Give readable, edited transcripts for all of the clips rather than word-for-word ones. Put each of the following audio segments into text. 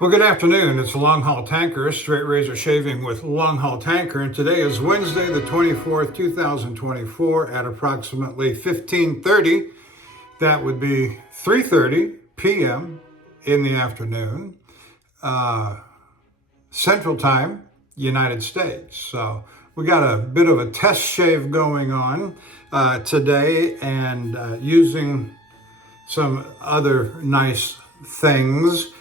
Well, good afternoon. It's Longhaultanker, straight razor shaving with Longhaultanker, and today is Wednesday, the 24th, 2024, at approximately 15:30. That would be 3:30 p.m. in the afternoon, Central Time, United States. So we got a bit of a test shave going on today, and using some other nice things.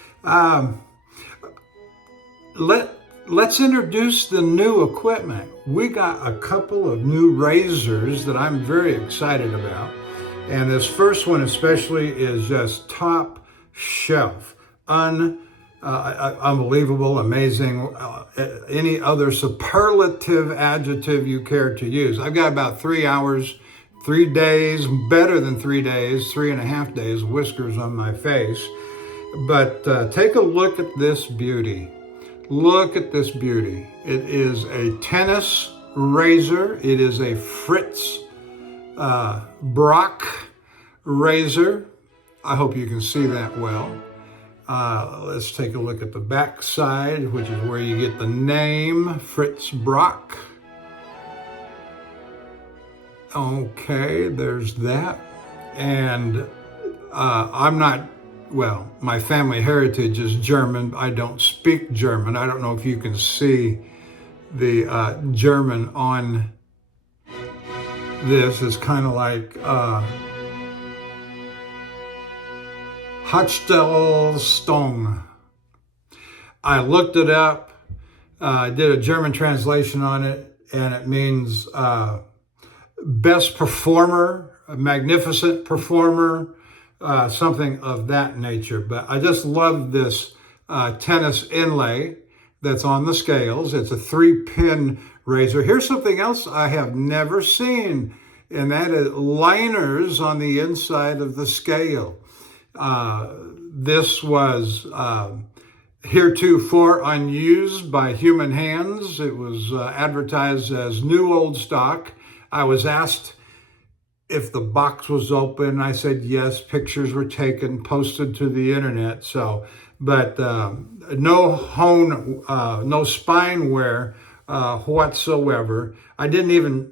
Let's introduce the new equipment. We got a couple of new razors that I'm very excited about. And this first one especially is just top shelf. Unbelievable, amazing, any other superlative adjective you care to use. I've got about 3 hours, 3 days, better than 3 days, 3.5 days, whiskers on my face. But take a look at this beauty. Look at this beauty. It is a tennis razor. It is a Fritz Bracht razor. I hope you can see that well. Let's take a look at the back side, which is where you get the name, Fritz Bracht. Okay, there's that. And well, my family heritage is German. I don't speak German. I don't know if you can see the German on this. It's kind of like Hochstellung. I looked it up. I did a German translation on it, and it means best performer, a magnificent performer, something of that nature. But I just love this tennis inlay that's on the scales. It's a 3-pin razor. Here's something else I have never seen, and that is liners on the inside of the scale. This was heretofore unused by human hands. It was advertised as new old stock. I was asked if the box was open. I said yes. Pictures were taken, posted to the internet. But no spine wear whatsoever. I didn't even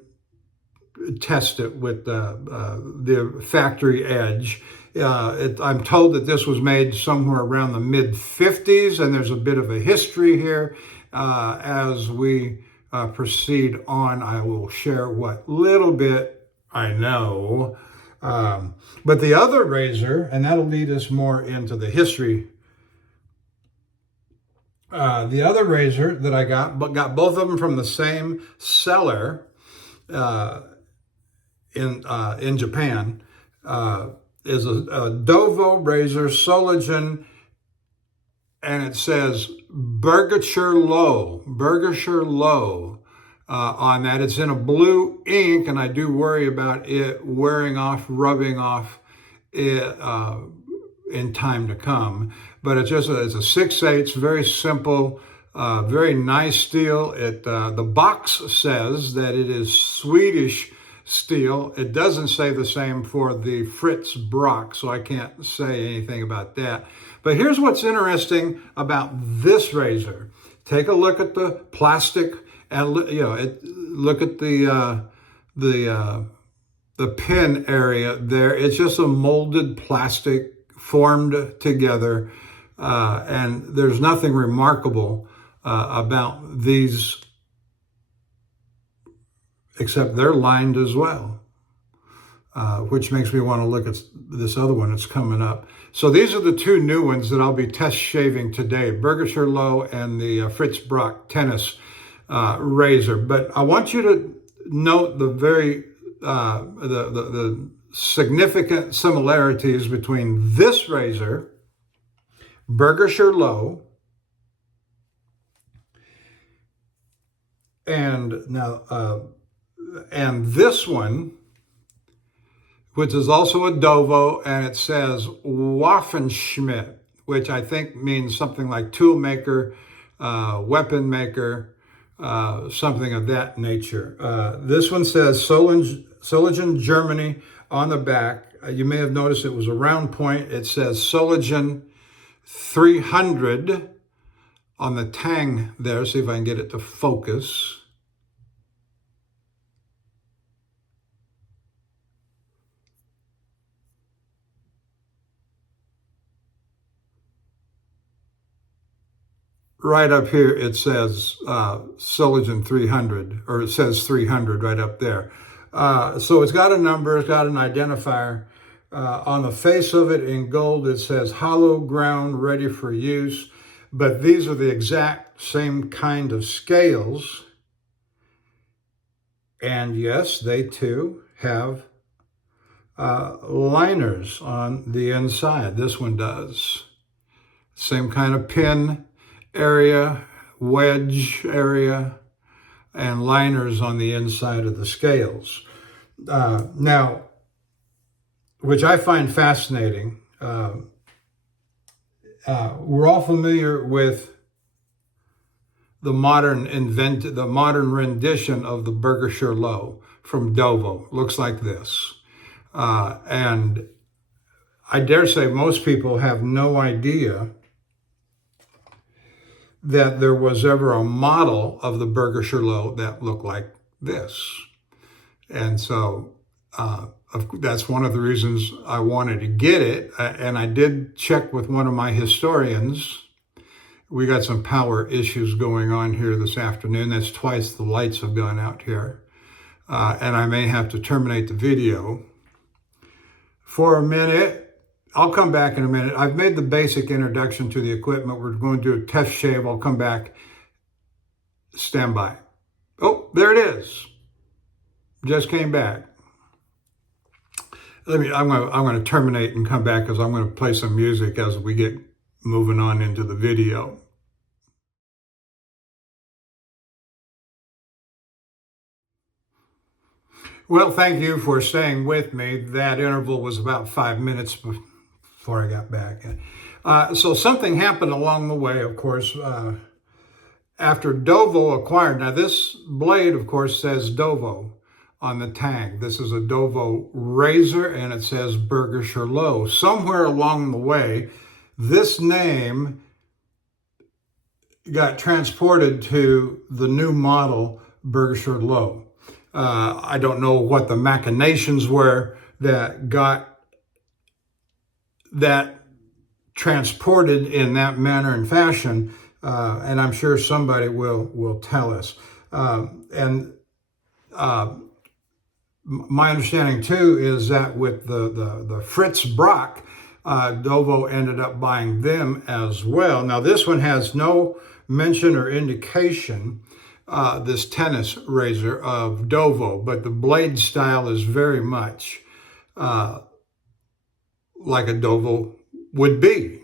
test it with the factory edge. I'm told that this was made somewhere around the mid-50s, and there's a bit of a history here. As we proceed on, I will share what little bit I know. But the other razor, and that'll lead us more into the history. The other razor that I got both of them from the same seller in Japan, is a Dovo razor Soligen, and it says Bergischer Löwe on that. It's in a blue ink, and I do worry about it wearing off, rubbing off in time to come. But it's a 6/8, very simple, very nice steel. The box says that it is Swedish steel. It doesn't say the same for the Fritz Bracht, so I can't say anything about that. But here's what's interesting about this razor. Take a look at the plastic, and look at the pin area there. It's just a molded plastic formed together, and there's nothing remarkable about these, except they're lined as well, which makes me want to look at this other one that's coming up. So these are the two new ones that I'll be test shaving today, Bergischer Löwe and the Fritz Bracht tennis razor. But I want you to note the significant similarities between this razor, Bergischer Löwe, and this one, which is also a Dovo, and it says Waffenschmied, which I think means something like tool maker, weapon maker, something of that nature. This one says Soligen, Germany on the back. You may have noticed it was a round point. It says Soligen 300 on the tang there. See if I can get it to focus. Right up here, it says Silogen 300, or it says 300 right up there. So it's got a number, it's got an identifier. On the face of it in gold, it says hollow ground ready for use. But these are the exact same kind of scales. And yes, they too have liners on the inside. This one does. Same kind of pin area, wedge area, and liners on the inside of the scales. Now, which I find fascinating, we're all familiar with the modern rendition of the Bergischer Löwe from Dovo. Looks like this. And I dare say most people have no idea that there was ever a model of the Bergischer Löwe that looked like this. And so that's one of the reasons I wanted to get it. And I did check with one of my historians. We got some power issues going on here this afternoon. That's twice the lights have gone out here. And I may have to terminate the video for a minute. I'll come back in a minute. I've made the basic introduction to the equipment. We're going to do a test shave. I'll come back. Stand by. Oh, there it is. Just came back. I'm going to terminate and come back because I'm going to play some music as we get moving on into the video. Well, thank you for staying with me. That interval was about 5 minutes before I got back. So something happened along the way, of course, after Dovo acquired. Now this blade, of course, says Dovo on the tag. This is a Dovo razor and it says Bergischer Löwe. Somewhere along the way, this name got transported to the new model Bergischer Löwe. I don't know what the machinations were that got that transported in that manner and fashion, and I'm sure somebody will tell us. My understanding too is that with the Fritz Bracht, Dovo ended up buying them as well. Now this one has no mention or indication, this tennis razor of Dovo, but the blade style is very much like a Dovo would be,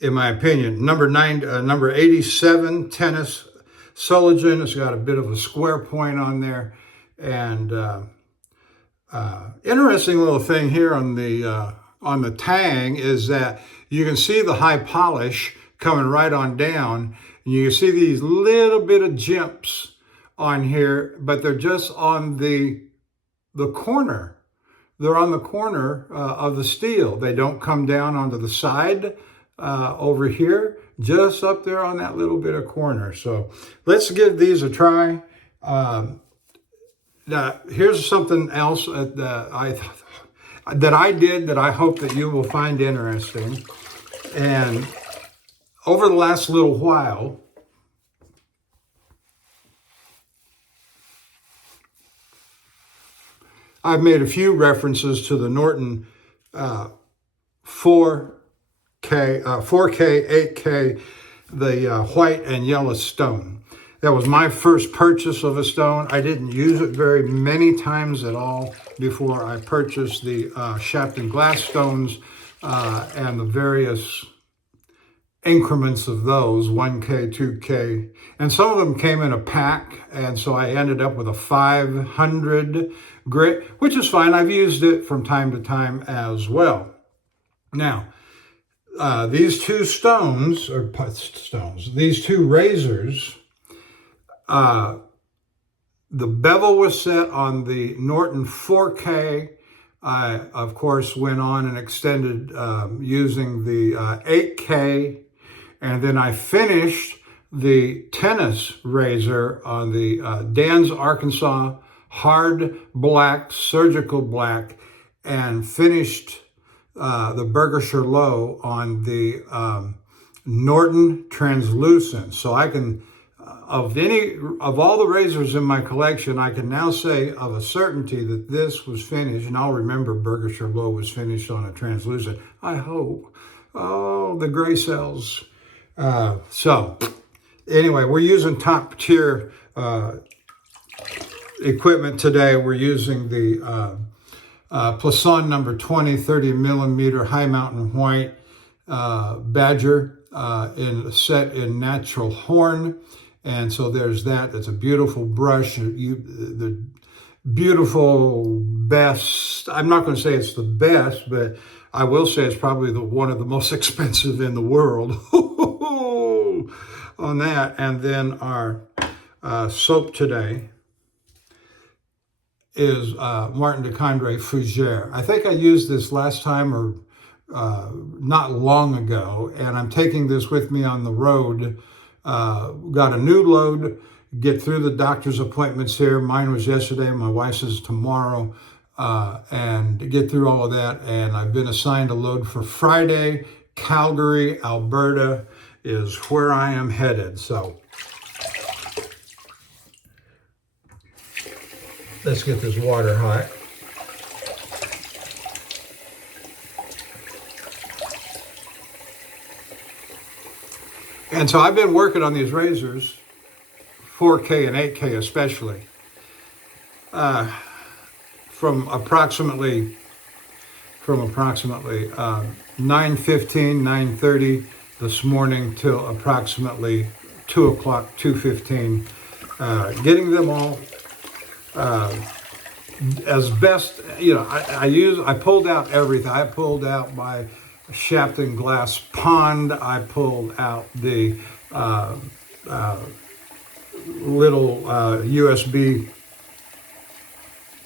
in my opinion. Number 87 tennis Silogen. It's got a bit of a square point on there, and interesting little thing here on the tang is that you can see the high polish coming right on down. And you can see these little bit of jimps on here, but they're just on the corner. They're on the corner of the steel. They don't come down onto the side over here, just up there on that little bit of corner. So let's give these a try. Here's something else that I did that I hope that you will find interesting. And over the last little while, I've made a few references to the Norton 4K, 8K, the white and yellow stone. That was my first purchase of a stone. I didn't use it very many times at all before I purchased the shaft and glass stones and the various increments of those, 1K, 2K. And some of them came in a pack, and so I ended up with a 500 grit, which is fine. I've used it from time to time as well. Now, these two stones, these two razors, the bevel was set on the Norton 4K. I, of course, went on and extended using the 8K. And then I finished the tennis razor on the Dan's Arkansas hard black, surgical black, and finished the Bergischer Löwe on the Norton Translucent. So I can, of all the razors in my collection, I can now say of a certainty that this was finished, and I'll remember Bergischer Löwe was finished on a translucent, I hope. Oh, the gray cells. So anyway, we're using top tier equipment today. We're using the Plisson number 20, 30 millimeter high mountain white Badger set in natural horn. And so there's that. It's a beautiful brush. The beautiful best. I'm not going to say it's the best, but I will say it's probably one of the most expensive in the world on that. And then our soap today is Martin de Candre Fougere. I think I used this last time or not long ago, and I'm taking this with me on the road. Got a new load, get through the doctor's appointments here. Mine was yesterday, my wife's is tomorrow, and get through all of that. And I've been assigned a load for Friday. Calgary, Alberta is where I am headed. So let's get this water hot. And so I've been working on these razors, 4K and 8K especially, from approximately 9:15, 9:30 this morning till approximately 2 o'clock, 2:15, getting them all as best, I pulled out everything. I pulled out my Shafton glass pond. I pulled out the little USB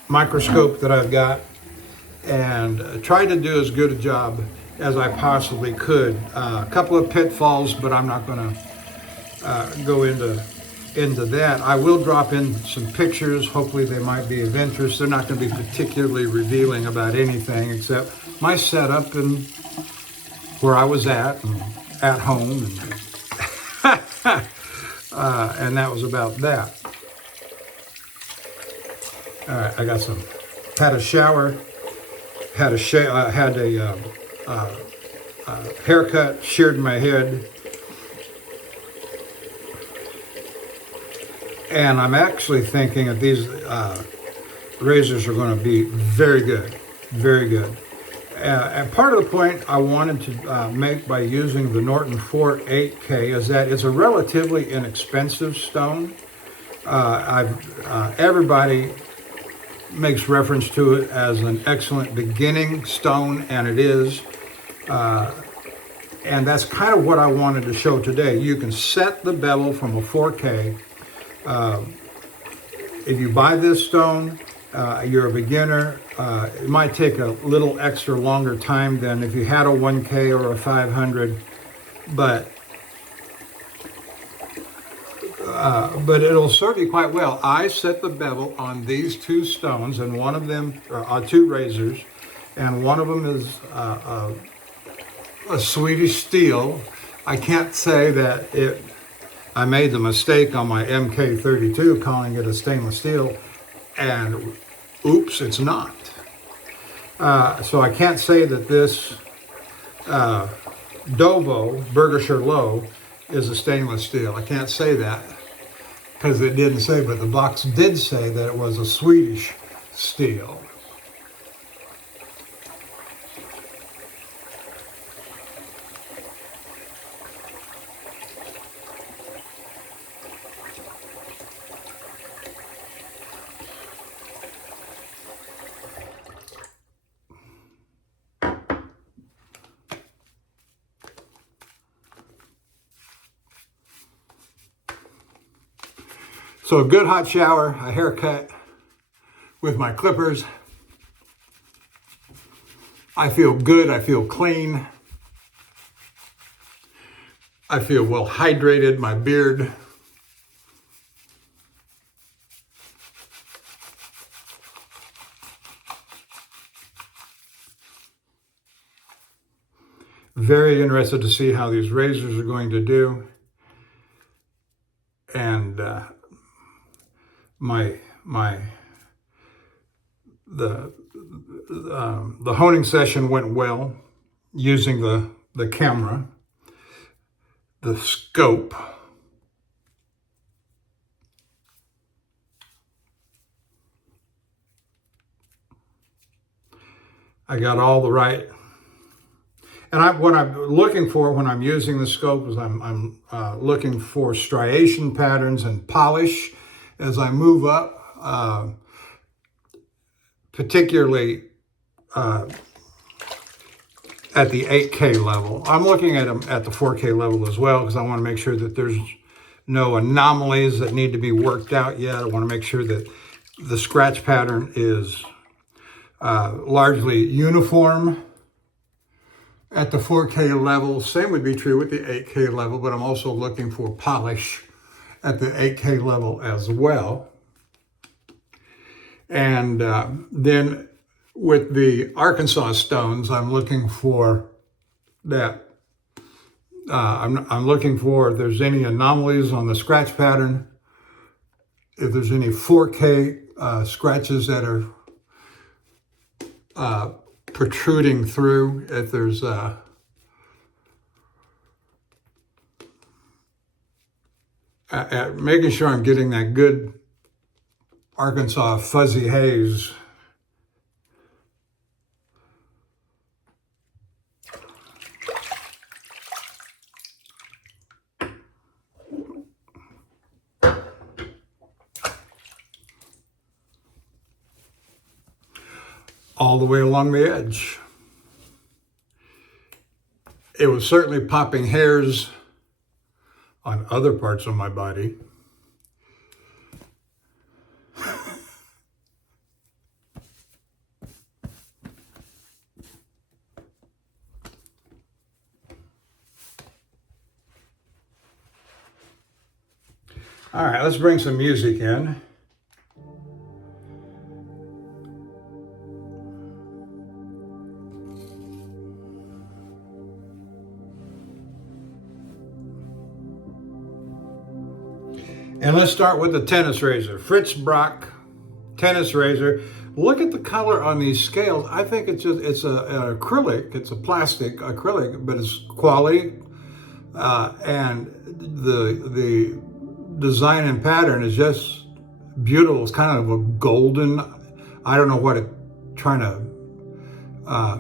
microscope that I've got, and tried to do as good a job as I possibly could. A couple of pitfalls, but I'm not going to go into that. I will drop in some pictures. Hopefully they might be of interest. They're not going to be particularly revealing about anything except my setup and where I was at home, and that was about that. All right, I got had a shower, had a haircut, sheared my head, and I'm actually thinking that these razors are going to be very good, very good. And part of the point I wanted to make by using the Norton 4-8K is that it's a relatively inexpensive stone. Everybody makes reference to it as an excellent beginning stone, and it is. And that's kind of what I wanted to show today. You can set the bevel from a 4K. If you buy this stone, you're a beginner. It might take a little extra longer time than if you had a 1K or a 500, but it'll serve you quite well. I set the bevel on these two stones, and one of them are two razors, and one of them is a Swedish steel. I can't say that I made the mistake on my MK32 calling it a stainless steel, and oops, it's not. So I can't say that this Dovo Bergischer Löwe is a stainless steel. I can't say that because it didn't say, but the box did say that it was a Swedish steel. So a good hot shower, a haircut with my clippers. I feel good, I feel clean. I feel well hydrated, my beard. Very interested to see how these razors are going to do. And the honing session went well using the camera, the scope. I got all the right. And what I'm looking for when I'm using the scope is I'm looking for striation patterns and polish as I move up, particularly at the 8K level. I'm looking at them at the 4K level as well because I want to make sure that there's no anomalies that need to be worked out yet. I want to make sure that the scratch pattern is largely uniform at the 4K level. Same would be true with the 8K level, but I'm also looking for polish at the 8K level as well. And then with the Arkansas stones, I'm looking for that. I'm looking for if there's any anomalies on the scratch pattern, if there's any 4K scratches that are protruding through, if there's making sure I'm getting that good Arkansas fuzzy haze. All the way along the edge. It was certainly popping hairs on other parts of my body. All right, let's bring some music in. And let's start with the tennis razor. Fritz Bracht tennis razor. Look at the color on these scales. I think it's an acrylic. It's a plastic acrylic, but it's quality. And the design and pattern is just beautiful. It's kind of a golden, I don't know what it's trying to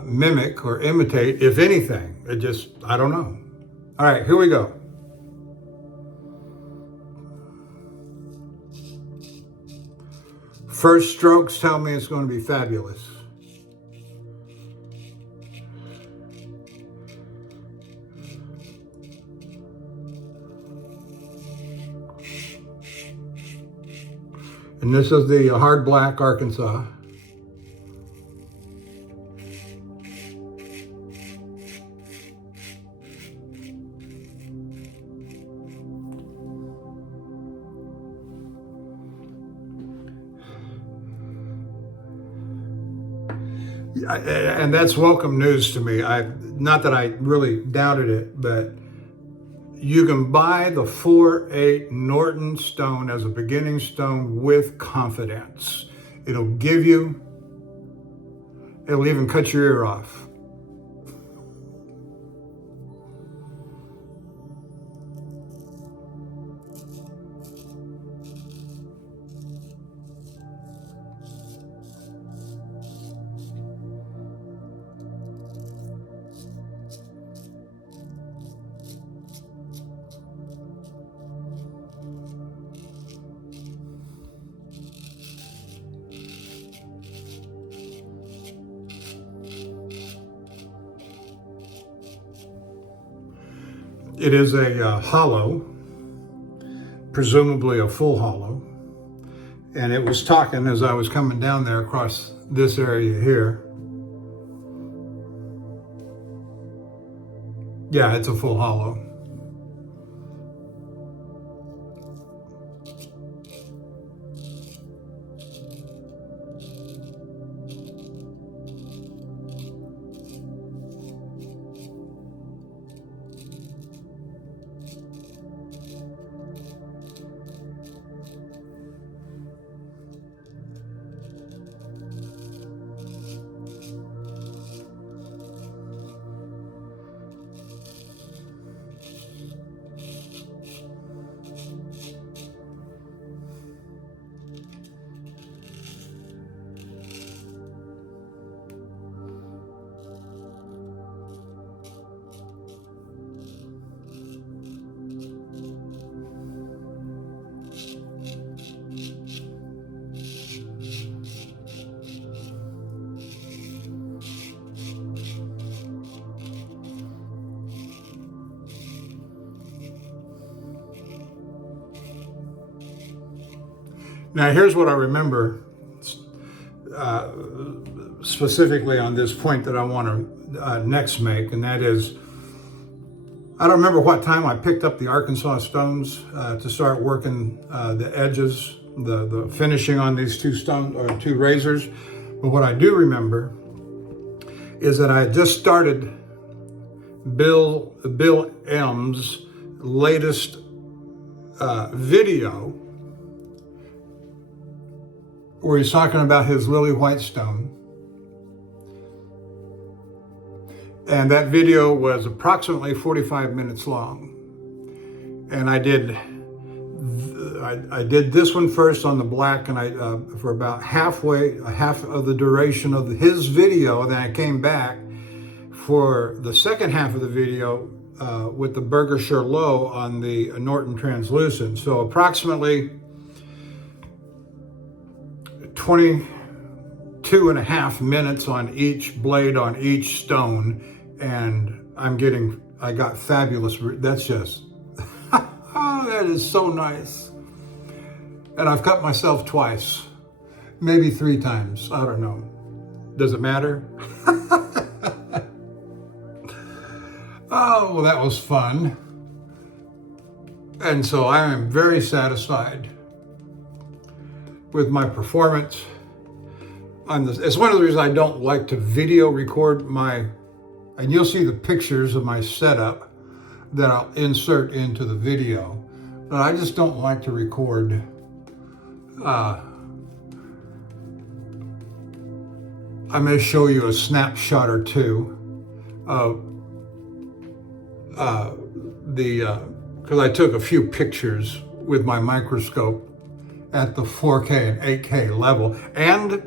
mimic or imitate, if anything. It just, I don't know. All right, here we go. First strokes tell me it's going to be fabulous. And this is the hard black Arkansas. And that's welcome news to me. Not that I really doubted it, but you can buy the 4/8 Norton stone as a beginning stone with confidence. It'll even cut your ear off. It is a hollow, presumably a full hollow. And it was talking as I was coming down there across this area here. Yeah, it's a full hollow. Now, here's what I remember specifically on this point that I want to next make, and that is, I don't remember what time I picked up the Arkansas stones to start working the edges, the finishing on these two razors. But what I do remember is that I had just started Bill M's latest video where he's talking about his Lily Whetstone. And that video was approximately 45 minutes long. And I did this one first on the black, and I for about half of the duration of his video. Then I came back for the second half of the video with the Bergischer Löwe on the Norton Translucent. So approximately 22 and a half minutes on each blade on each stone. And I got fabulous, that's just, oh, that is so nice. And I've cut myself twice, maybe 3 times, I don't know. Does it matter? Oh, well, that was fun. And so I am very satisfied with my performance on this. It's one of the reasons I don't like to video record and you'll see the pictures of my setup that I'll insert into the video. But I just don't like to record I may show you a snapshot or two of because I took a few pictures with my microscope at the 4K and 8K level, and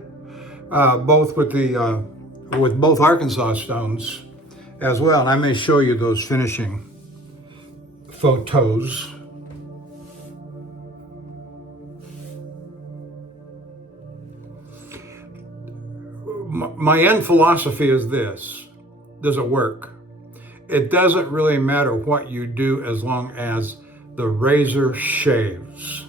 both with both Arkansas stones as well. And I may show you those finishing photos. My end philosophy is this: does it work? It doesn't really matter what you do as long as the razor shaves.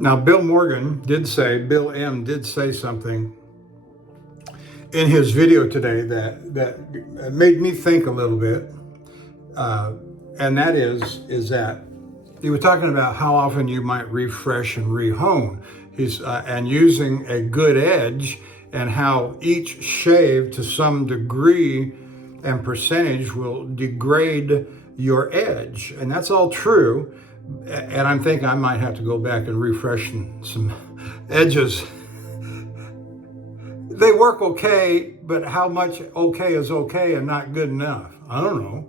Now, Bill M did say something in his video today that made me think a little bit, and that is that he was talking about how often you might refresh and rehone. And using a good edge, and how each shave to some degree and percentage will degrade your edge, and that's all true. And I'm thinking I might have to go back and refresh some edges. They work okay, but how much okay is okay and not good enough? I don't know.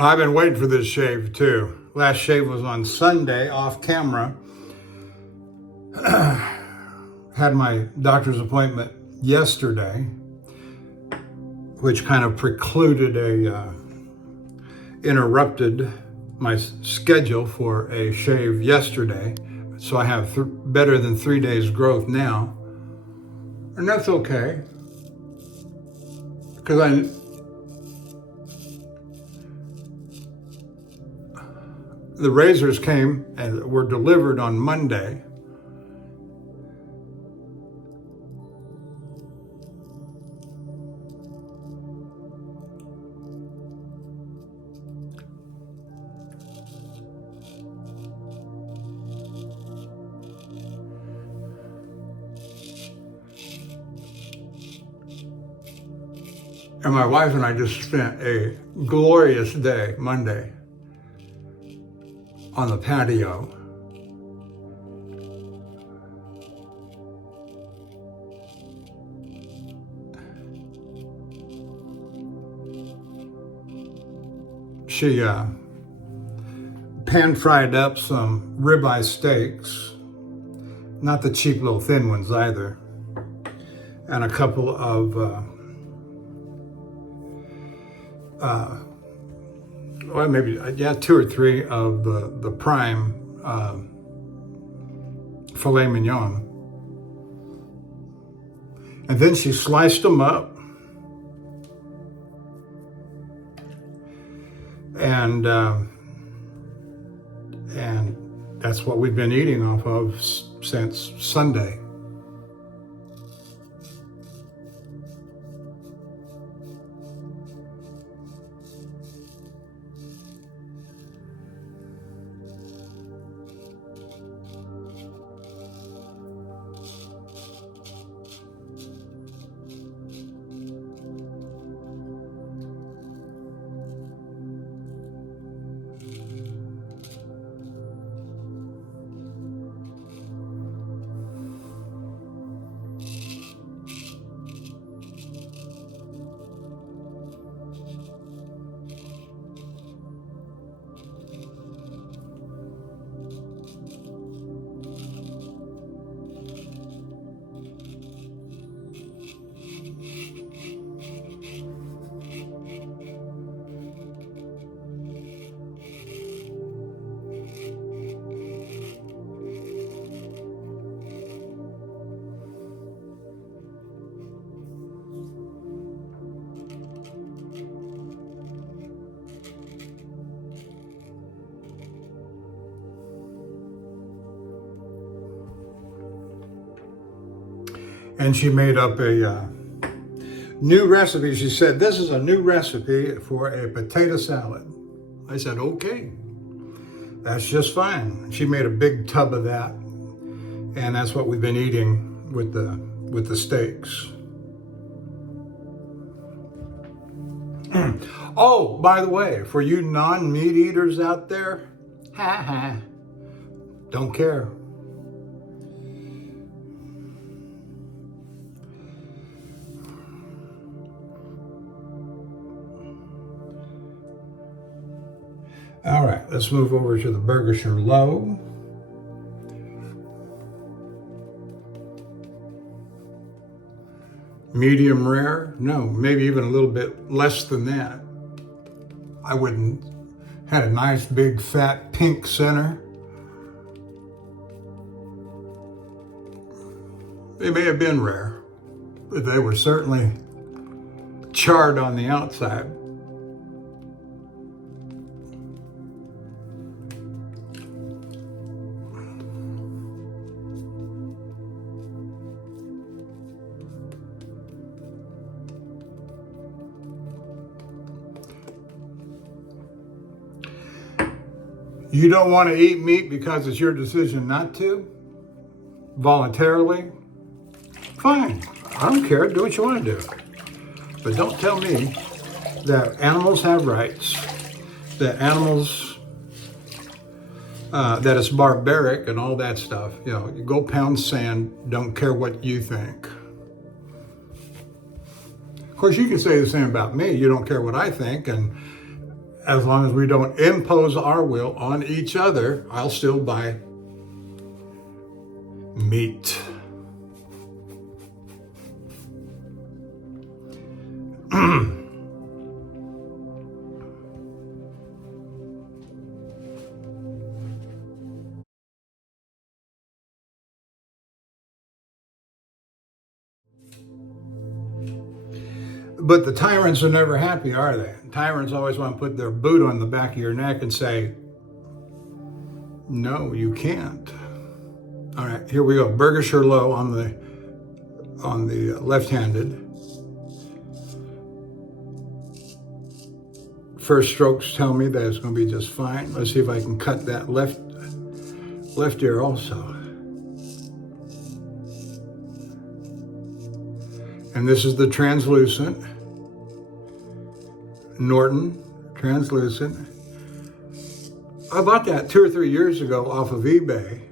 I've been waiting for this shave too. Last shave was on Sunday, off camera. Had my doctor's appointment yesterday, which kind of precluded interrupted my schedule for a shave yesterday. So I have better than 3 days growth now. And that's okay. Because the razors came and were delivered on Monday. And my wife and I just spent a glorious day, Monday, on the patio. She pan-fried up some ribeye steaks, not the cheap little thin ones either, and a couple of well, maybe, yeah, 2 or 3 of the prime filet mignon. And then she sliced them up. And that's what we've been eating off of since Sunday. And she made up a new recipe. She said, this is a new recipe for a potato salad. I said, okay, that's just fine. She made a big tub of that. And that's what we've been eating with the steaks. Oh, by the way, for you non-meat eaters out there, don't care. All right, let's move over to the Bergischer Löwe. Medium rare? No, maybe even a little bit less than that. I wouldn't. Had a nice big fat pink center. They may have been rare, but they were certainly charred on the outside. You don't want to eat meat because it's your decision not to, voluntarily, fine. I don't care, do what you want to do. But don't tell me that animals have rights, that animals, that it's barbaric and all that stuff. You know, you go pound sand, don't care what you think. Of course, you can say the same about me. You don't care what I think, and as long as we don't impose our will on each other, I'll still buy meat. But the tyrants are never happy, are they? Tyrants always want to put their boot on the back of your neck and say, no, you can't. All right, here we go. Bergischer Löwe on the left-handed. First strokes tell me that it's going to be just fine. Let's see if I can cut that left ear also. And this is the translucent, Norton Translucent. I bought that 2 or 3 years ago off of eBay.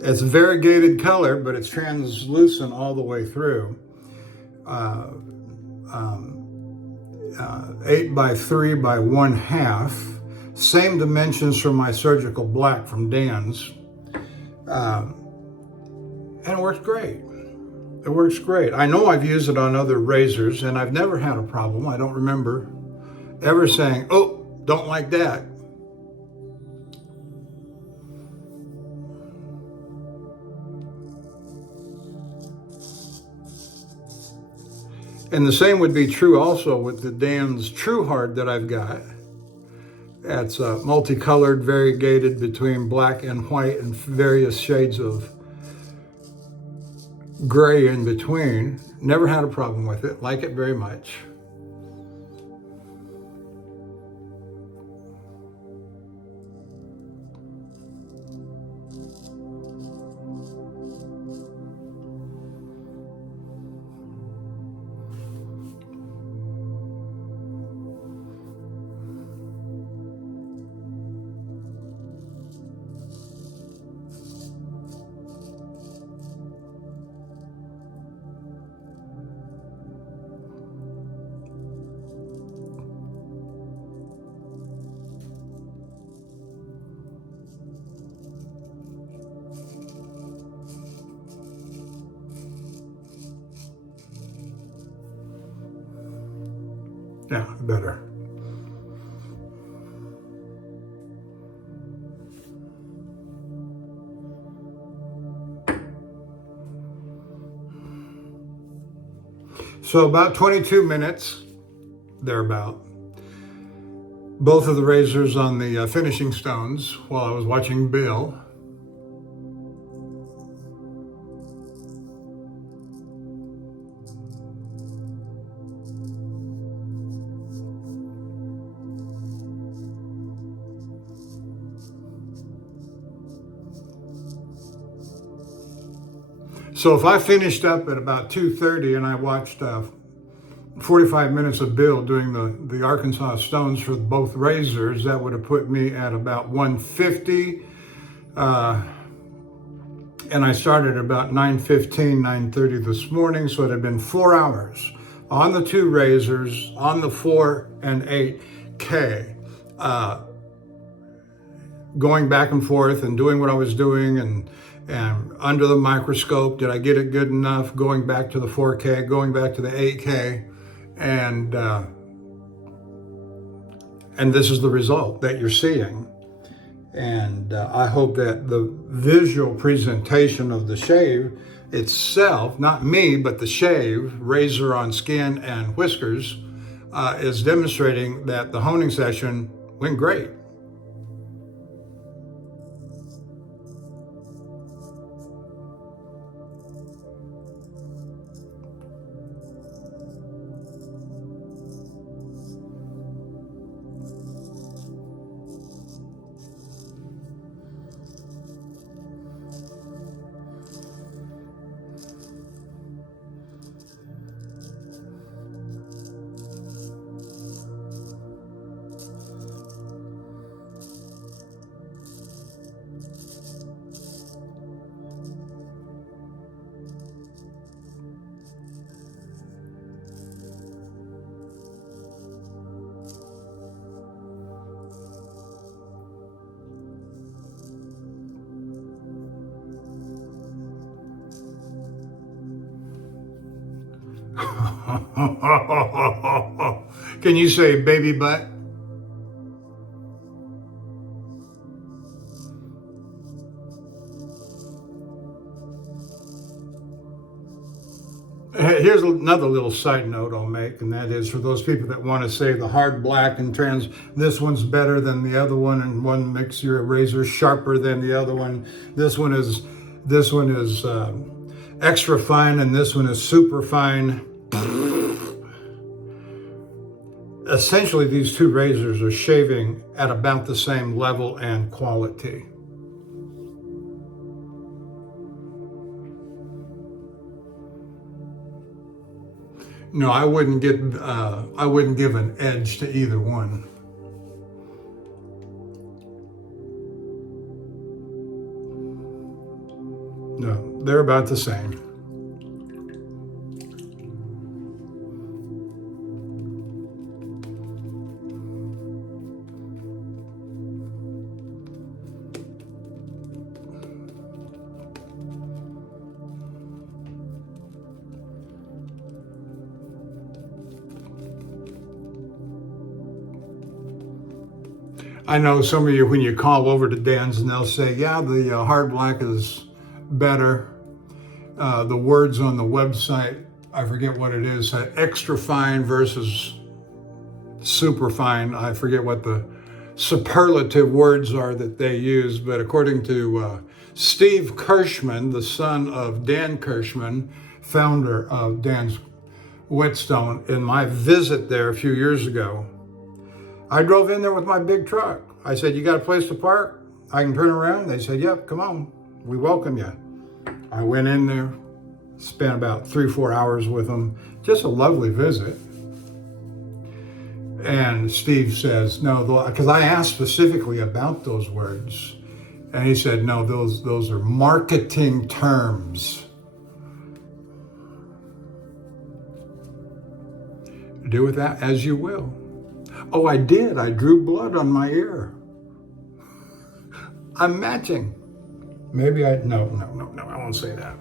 It's a variegated color, but it's translucent all the way through. 8 by 3 by 1/2. Same dimensions from my surgical black from Dan's. And it works great. It works great. I know I've used it on other razors and I've never had a problem. I don't remember ever saying, oh, don't like that. And the same would be true also with the Dan's True Hard that I've got. It's multicolored, variegated between black and white and various shades of gray in between. Never had a problem with it. Like it very much. Yeah, better. So about 22 minutes, thereabout. Both of the razors on the finishing stones while I was watching Bill. So if I finished up at about 2:30 and I watched 45 minutes of Bill doing the Arkansas stones for both razors, that would have put me at about 150. And I started at about 9:15, 9:30 this morning, so it had been 4 hours on the 2 razors, on the 4 and 8K, going back and forth and doing what I was doing and under the microscope. Did I get it good enough? Going back to the 4K, going back to the 8K, and this is the result that you're seeing. And I hope that the visual presentation of the shave itself, not me, but the shave, razor on skin and whiskers, is demonstrating that the honing session went great. Can you say baby butt? Here's another little side note I'll make, and that is for those people that want to say the hard black and trans, this one's better than the other one, and one makes your razor sharper than the other one. This one is extra fine, and this one is super fine. Essentially, these two razors are shaving at about the same level and quality. No, I wouldn't give an edge to either one. No, they're about the same. I know some of you, when you call over to Dan's, and they'll say, yeah, the hard black is better. The words on the website, I forget what it is, extra fine versus super fine. I forget what the superlative words are that they use, but according to Steve Kirschman, the son of Dan Kirschman, founder of Dan's Whetstone, in my visit there a few years ago, I drove in there with my big truck. I said, you got a place to park? I can turn around? They said, yep, come on. We welcome you. I went in there, spent about 3-4 hours with them. Just a lovely visit. And Steve says, no, because I asked specifically about those words. And he said, no, those are marketing terms. Do with that as you will. Oh, I did. I drew blood on my ear. I'm matching. Maybe no, I won't say that.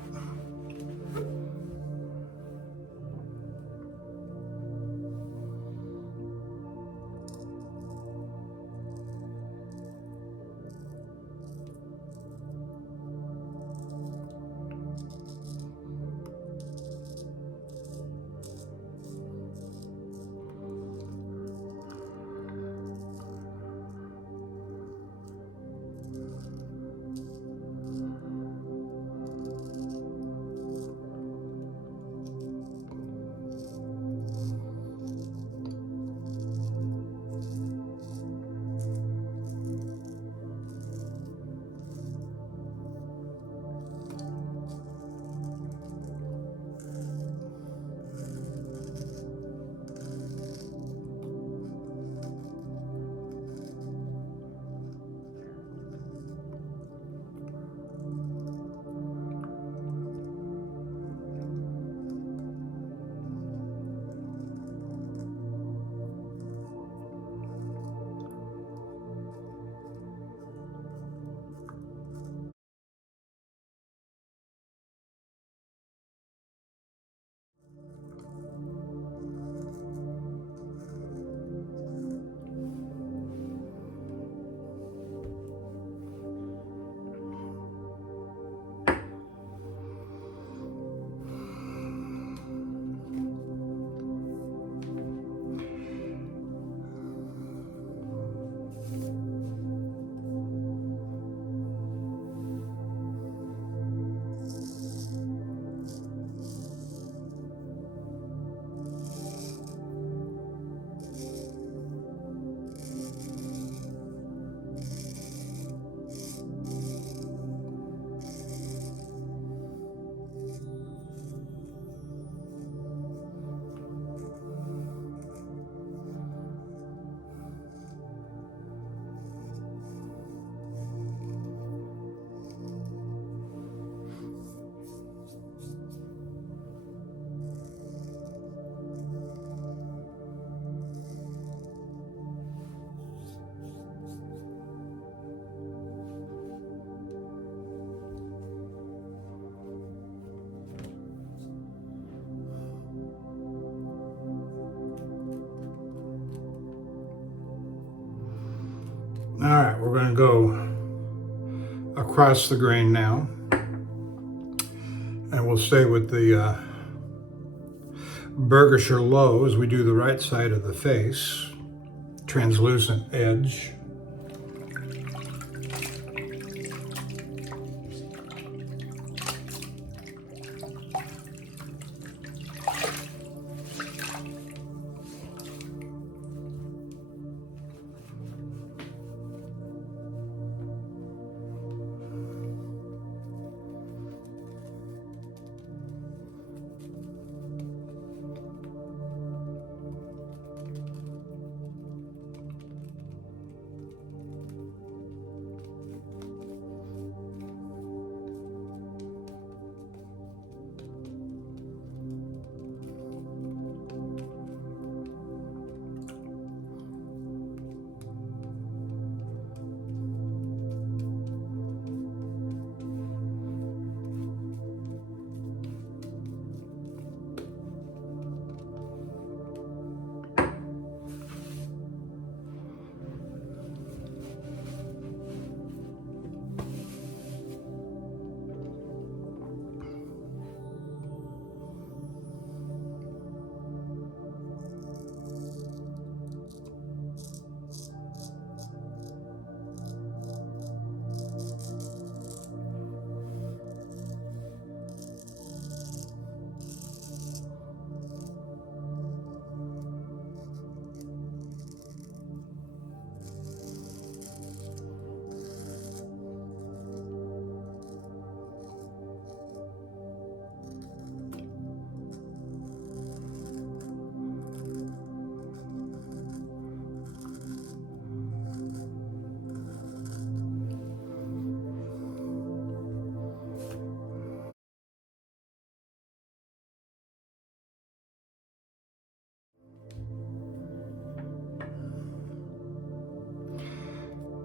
All right, we're going to go across the grain now, and we'll stay with the Bergischer Löwe as we do the right side of the face, translucent edge.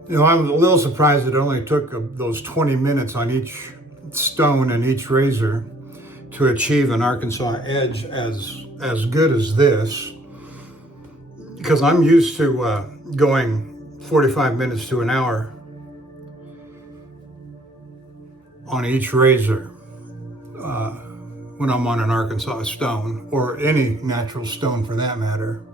You know, I'm a little surprised it only took those 20 minutes on each stone and each razor to achieve an Arkansas edge as good as this, because I'm used to going 45 minutes to an hour on each razor when I'm on an Arkansas stone, or any natural stone for that matter.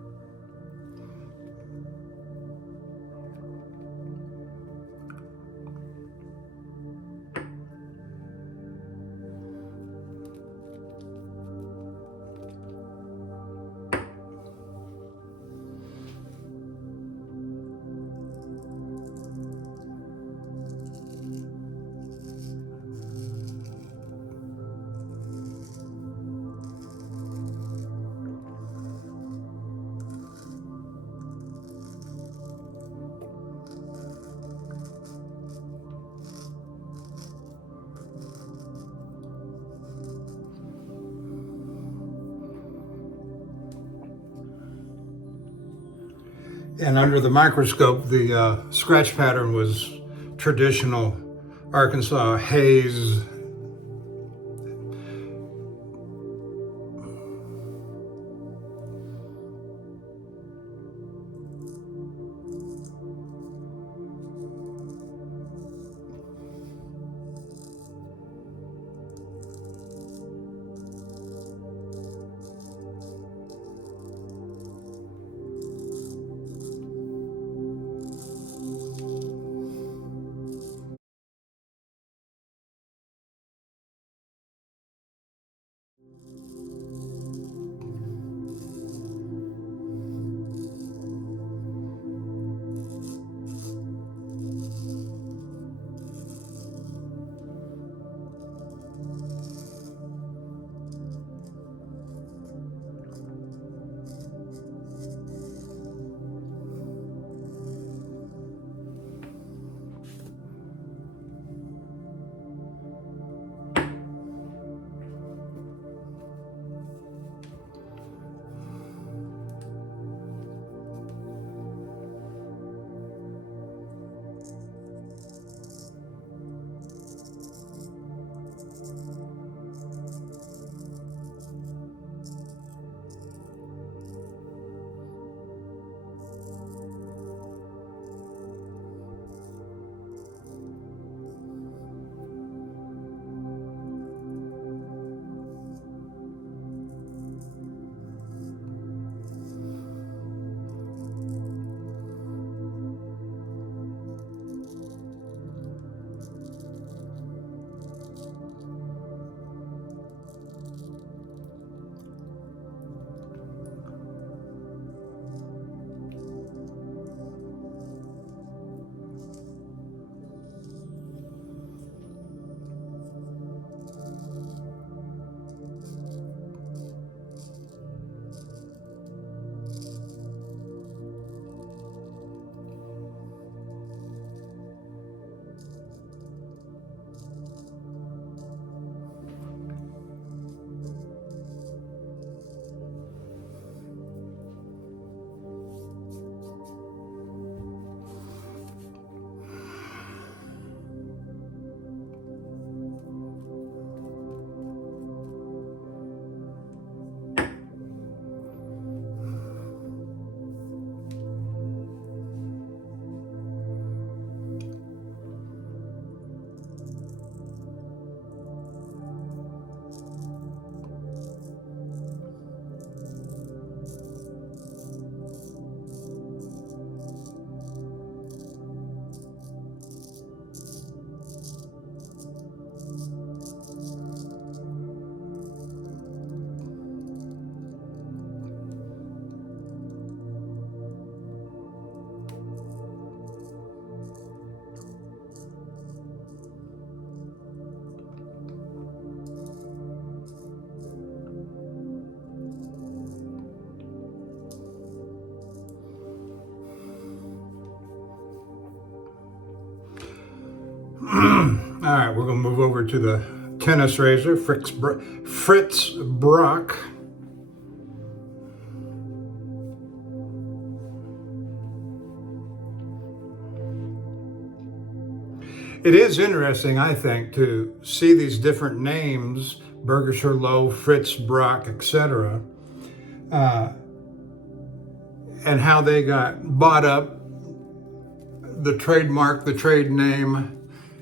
And under the microscope, the scratch pattern was traditional Arkansas haze. we're going to move over to the tennis razor, Fritz Bracht. It is interesting, I think, to see these different names, Bergischer Löwe, Fritz Bracht, etc., and how they got bought up, the trademark, the trade name,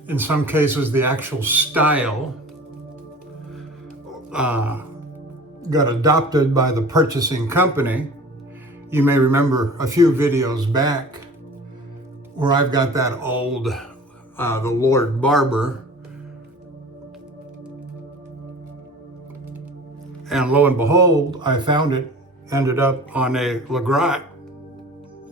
in some cases the actual style, got adopted by the purchasing company. You may remember a few videos back where I've got that old, the Lord Barber, and lo and behold, I found it, ended up on a Legrand.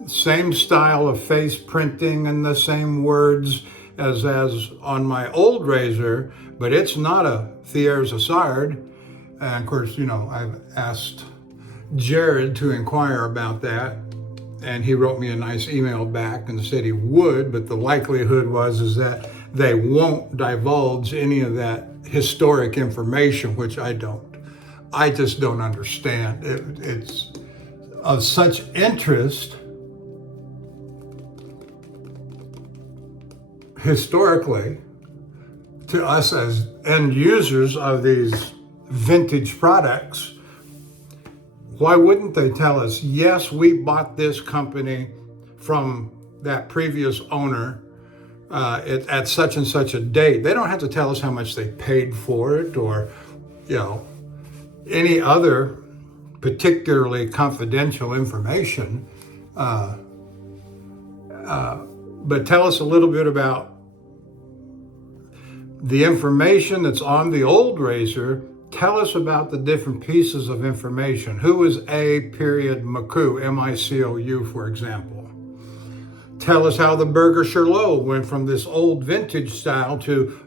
Same style of face printing and the same words as on my old razor, but it's not a Thiers Assard. And of course, you know, I've asked Jared to inquire about that, and he wrote me a nice email back and said he would, but the likelihood is that they won't divulge any of that historic information, which I just don't understand. It's of such interest historically to us as end users of these vintage products. Why wouldn't they tell us, yes, we bought this company from that previous owner at such and such a date? They don't have to tell us how much they paid for it, or, you know, any other particularly confidential information. But tell us a little bit about the information that's on the old razor. Tell us about the different pieces of information. Who is A. Micou, M-I-C-O-U, for example? Tell us how the Bergischer Löwe went from this old vintage style to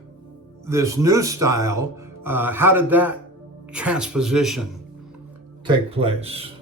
this new style. How did that transposition take place?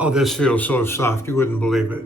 Oh, this feels so soft, you wouldn't believe it.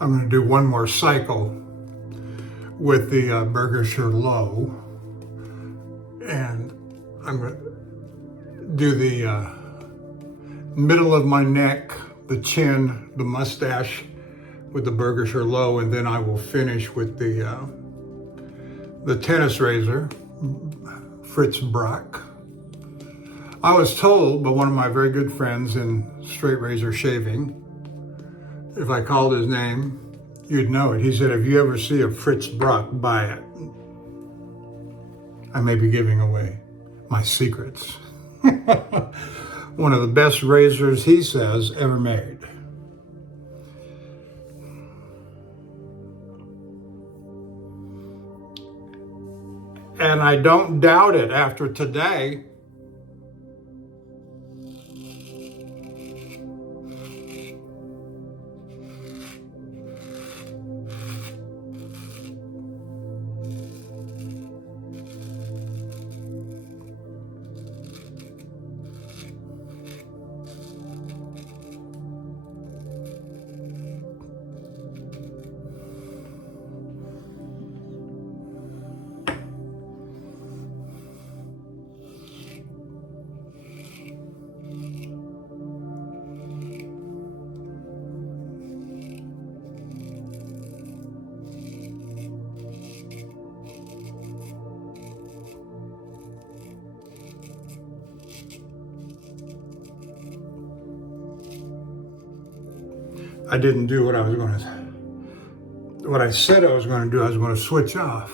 I'm going to do one more cycle with the Bergischer Löwe, and I'm going to do the middle of my neck, the chin, the mustache with the Bergischer Löwe, and then I will finish with the tennis razor, Fritz Bracht. I was told by one of my very good friends in straight razor shaving, if I called his name, you'd know it. He said, if you ever see a Fritz Bracht, buy it. I may be giving away my secrets. One of the best razors, he says, ever made. And I don't doubt it after today. I didn't do what I was going to, what I said I was going to do. I was going to switch off.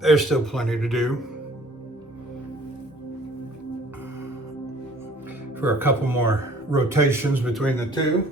There's still plenty to do for a couple more rotations between the two.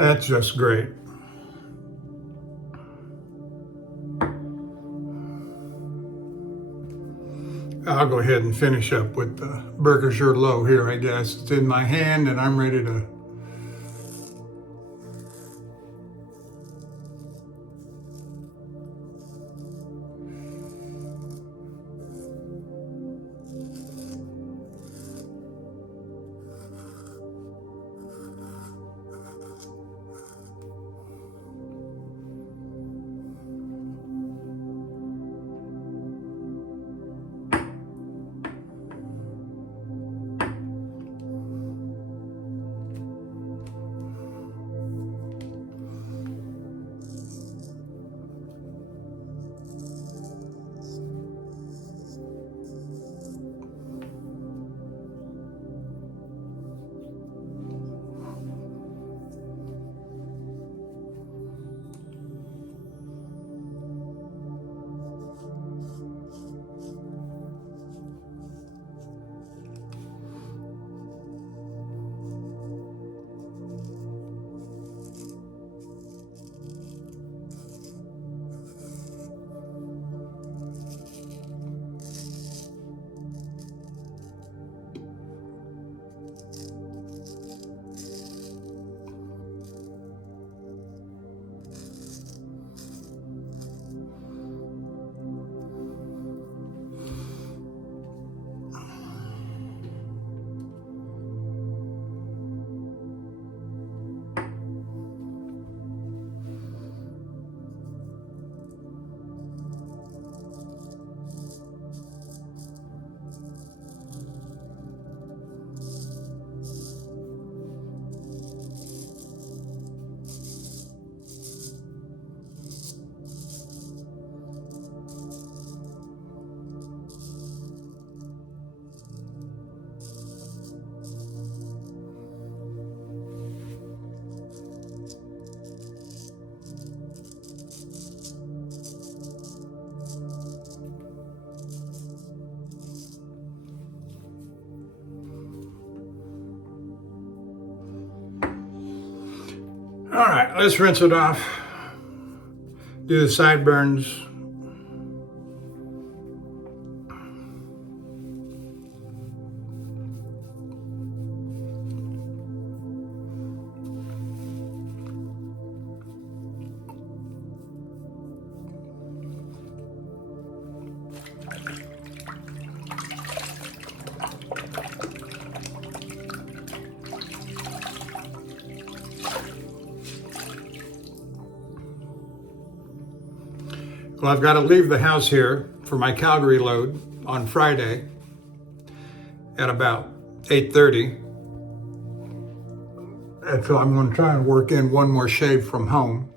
That's just great. I'll go ahead and finish up with the Bergischer Löwe here, I guess. It's in my hand and I'm ready to All right, let's rinse it off. Do the sideburns. Well, I've got to leave the house here for my Calgary load on Friday at about 8:30. And so I'm going to try and work in one more shave from home.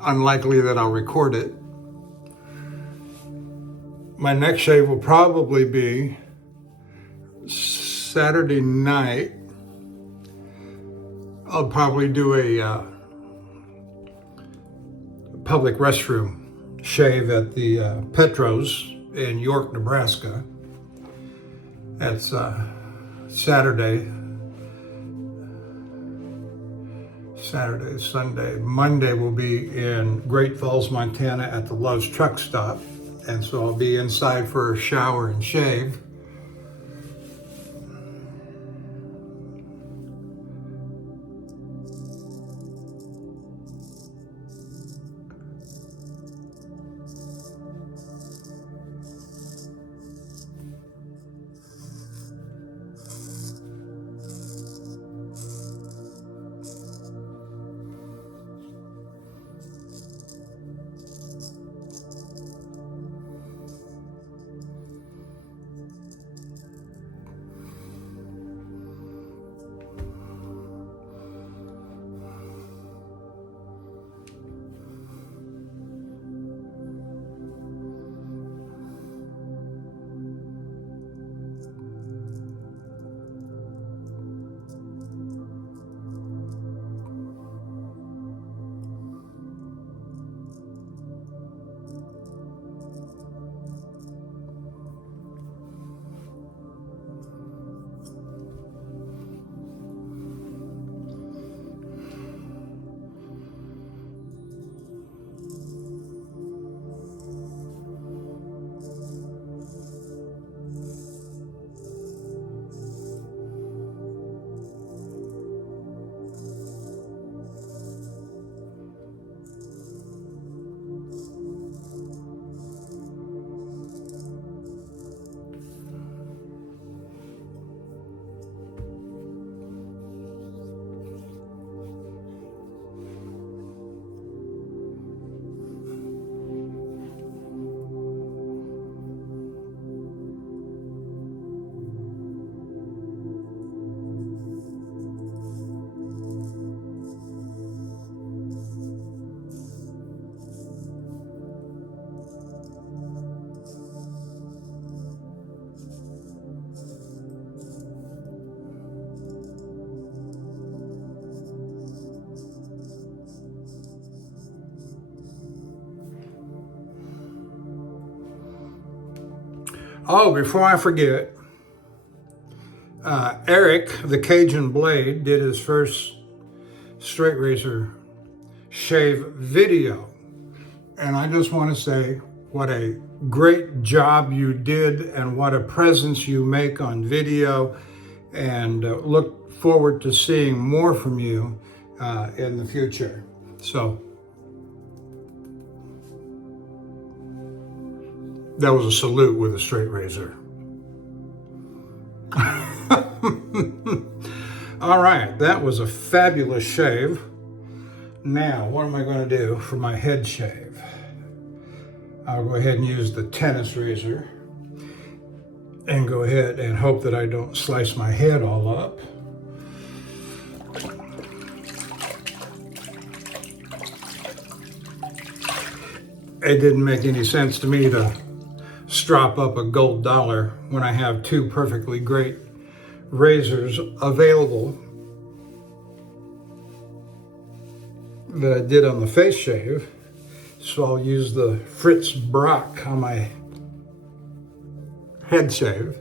Unlikely that I'll record it. My next shave will probably be Saturday night. I'll probably do a public restroom shave at the Petros in York, Nebraska. That's Saturday, Sunday. Monday will be in Great Falls, Montana at the Love's Truck Stop. And so I'll be inside for a shower and shave. Oh, before I forget, Eric, the Cajun Blade, did his first straight razor shave video. And I just want to say what a great job you did and what a presence you make on video, and look forward to seeing more from you in the future. So that was a salute with a straight razor. All right, that was a fabulous shave. Now, what am I going to do for my head shave? I'll go ahead and use the tennis razor and go ahead and hope that I don't slice my head all up. It didn't make any sense to me to strop up a gold dollar when I have two perfectly great razors available that I did on the face shave. So I'll use the Fritz Bracht on my head shave.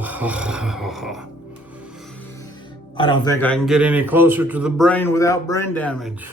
I don't think I can get any closer to the brain without brain damage.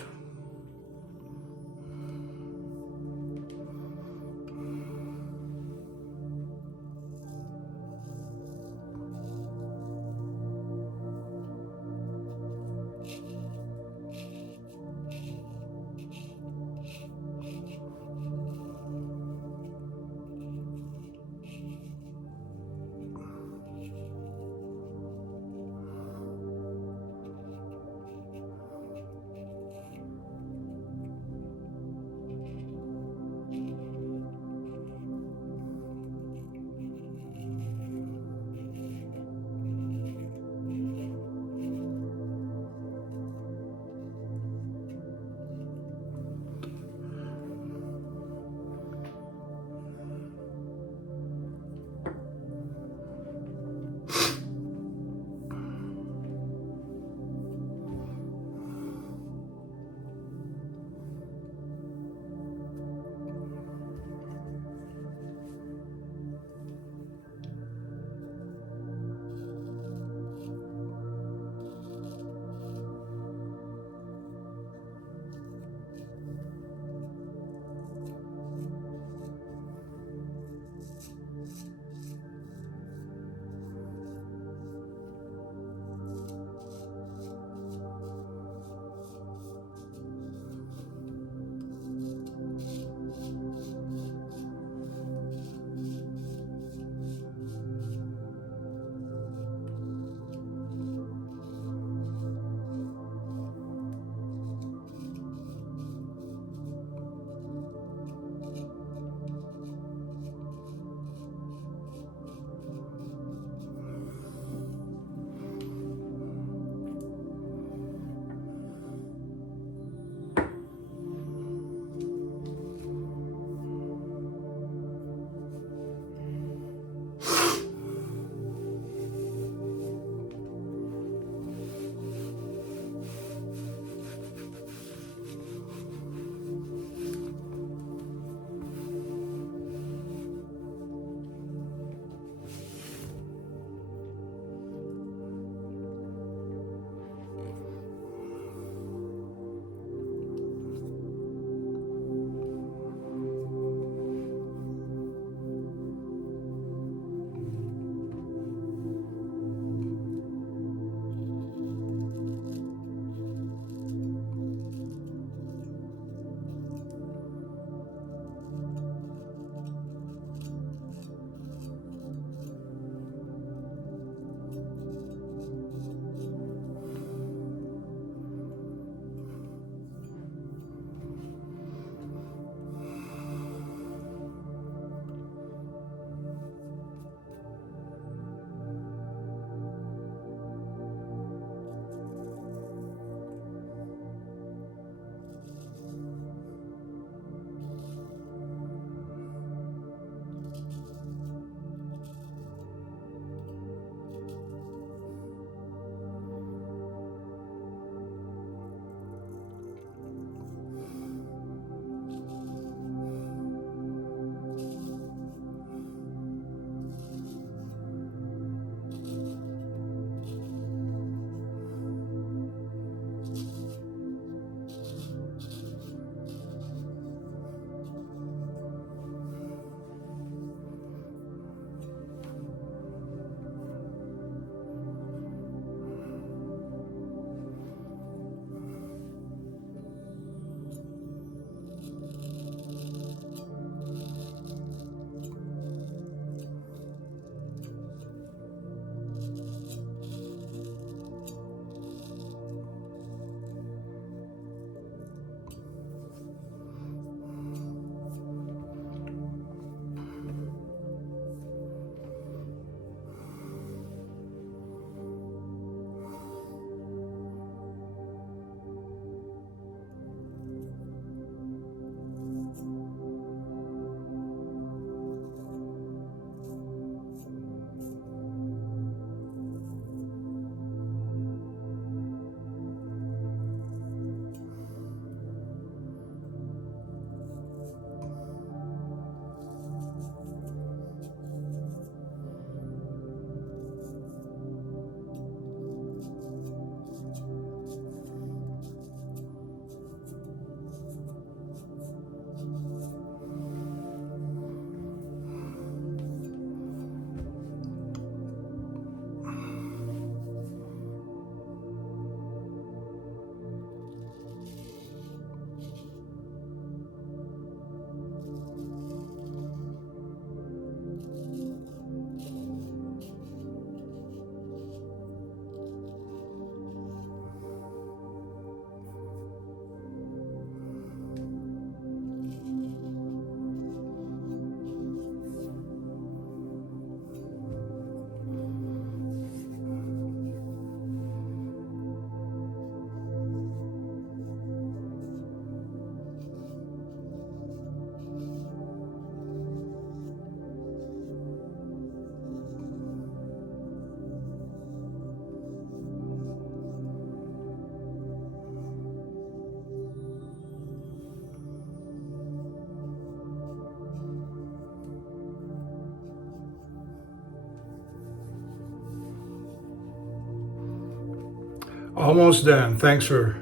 Almost done. Thanks for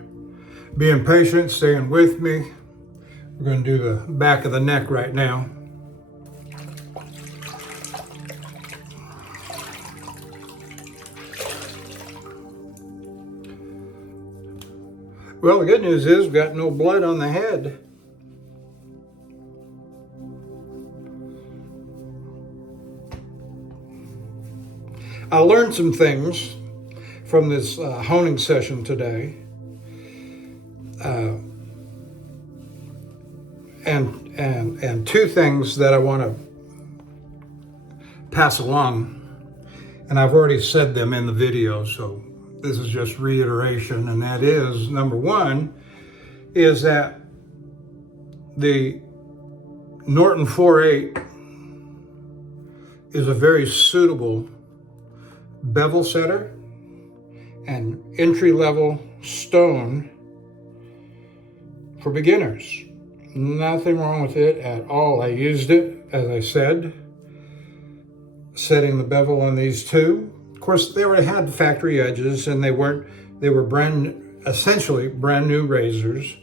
being patient, staying with me. We're going to do the back of the neck right now. Well, the good news is we've got no blood on the head. I learned some things from this honing session today. And two things that I want to pass along, and I've already said them in the video, so this is just reiteration, and that is, number one, is that the Norton 4.8 is a very suitable bevel setter and entry-level stone for beginners. Nothing wrong with it at all. I used it, as I said, setting the bevel on these two. Of course, they already had factory edges, and they were essentially brand new razors.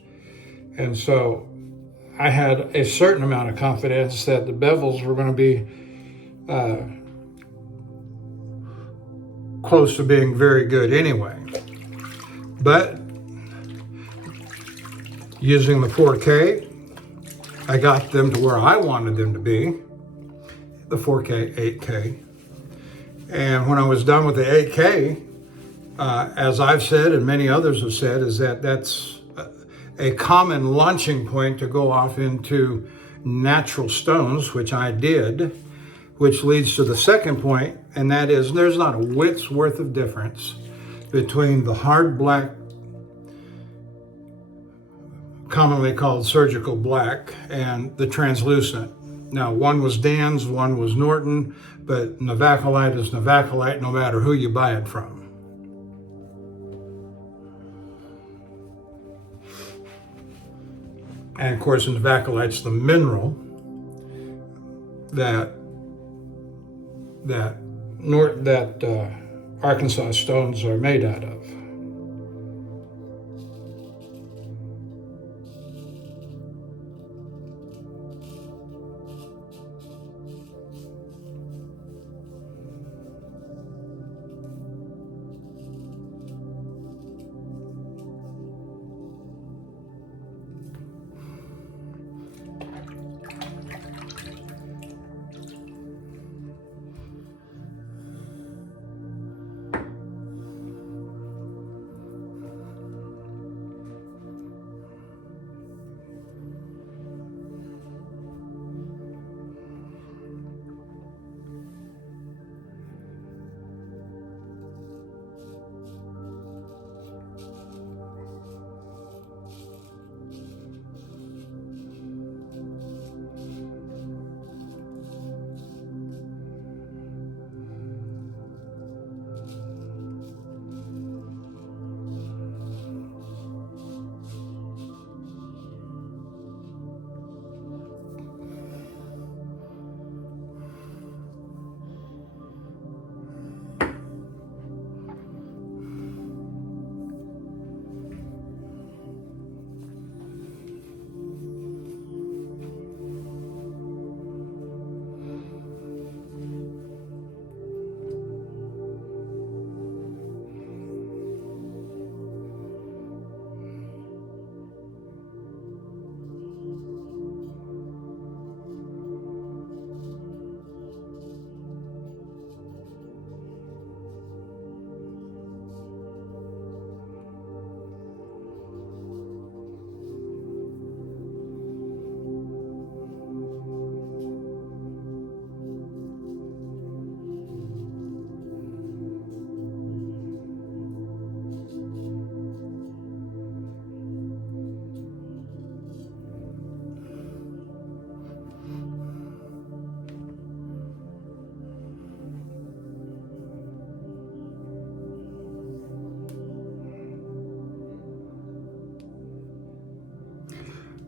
And so I had a certain amount of confidence that the bevels were going to be close to being very good anyway. But using the 4K, I got them to where I wanted them to be, the 4K, 8K. And when I was done with the 8K, as I've said and many others have said, is that that's a common launching point to go off into natural stones, which I did, which leads to the second point, and that is there's not a whit's worth of difference between the hard black, commonly called surgical black, and the translucent. Now, one was Dan's, one was Norton, but Navacolite is Navacolite no matter who you buy it from. And of course, Navacolite's the mineral that Arkansas stones are made out of.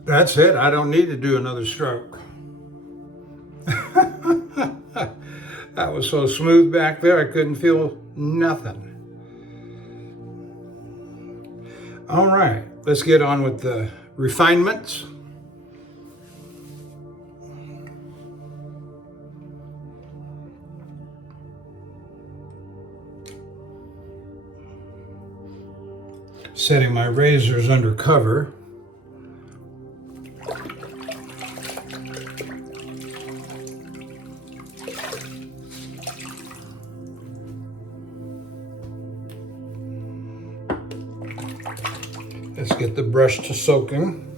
That's it. I don't need to do another stroke. That was so smooth back there, I couldn't feel nothing. All right, let's get on with the refinements. Setting my razors under cover. Let's get the brush to soaking.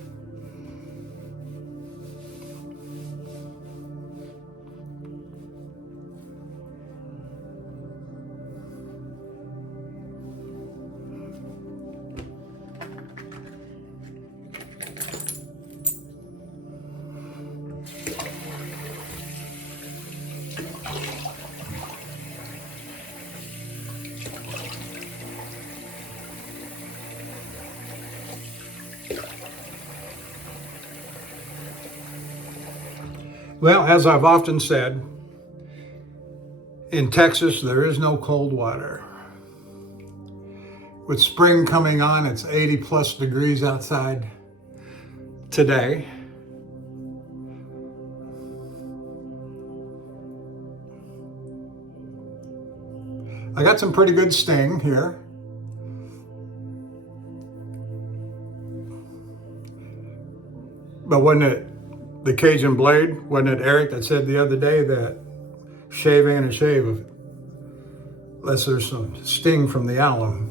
Well, as I've often said, in Texas, there is no cold water. With spring coming on, it's 80 plus degrees outside today. I got some pretty good sting here. But wasn't it the Cajun blade? Wasn't it Eric that said the other day that shave ain't a shave unless there's some sting from the alum?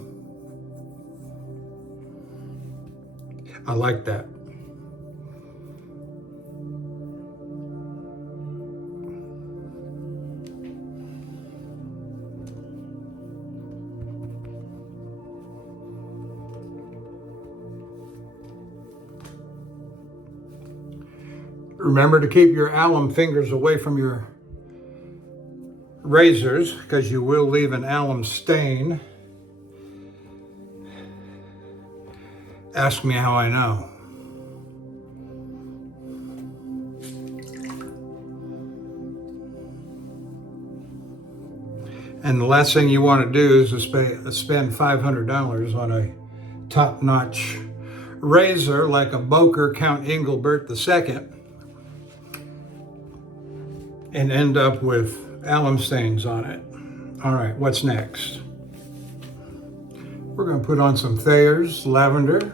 I like that. Remember to keep your alum fingers away from your razors because you will leave an alum stain. Ask me how I know. And the last thing you want to do is to spend $500 on a top-notch razor like a Boker Count Engelbert II and end up with alum stains on it. All right, what's next? We're going to put on some Thayer's lavender.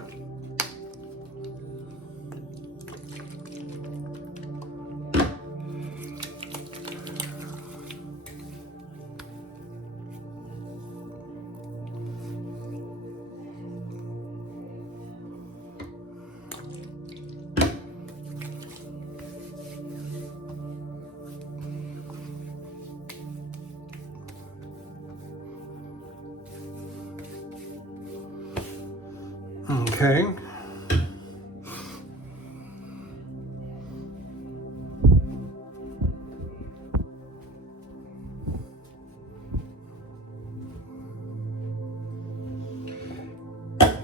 Okay.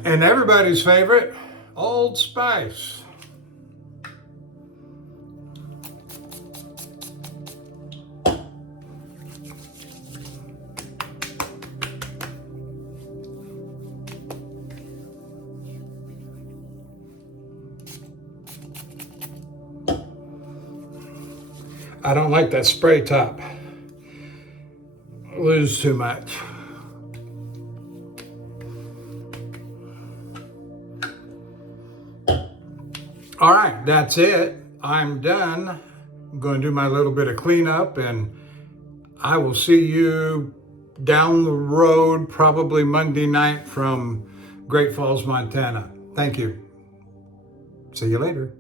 And everybody's favorite, Old Spice. I don't like that spray top. Lose too much. All right, that's it. I'm done. I'm going to do my little bit of cleanup, and I will see you down the road, probably Monday night from Great Falls, Montana. Thank you. See you later.